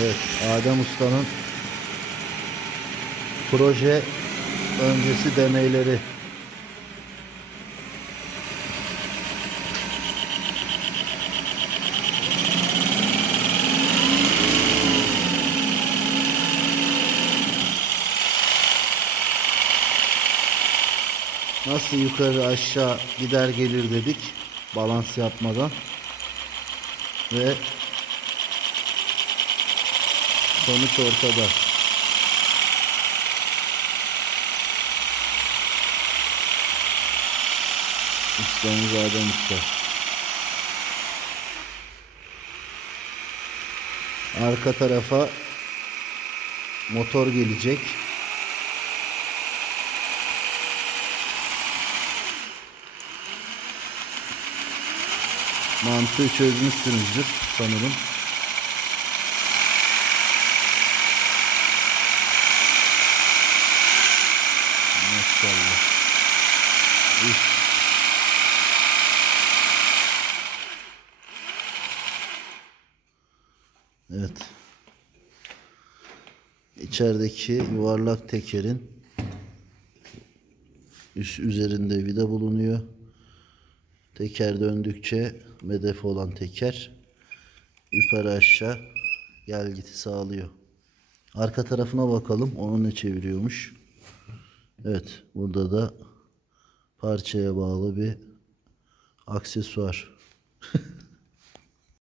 Evet, Adem Usta'nın proje öncesi deneyleri. Nasıl yukarı aşağı gider gelir dedik balans yapmadan ve sonuç ortada. Ustamız Adem Usta. Arka tarafa motor gelecek. Mantığı çözmüşsünüzdür sanırım. Evet. İçerideki yuvarlak tekerin üst üzerinde vida bulunuyor. Teker döndükçe medefi olan teker yukarı aşağı gel giti sağlıyor. Arka tarafına bakalım. Onu ne çeviriyormuş? Evet. Burada da parçaya bağlı bir aksesuar.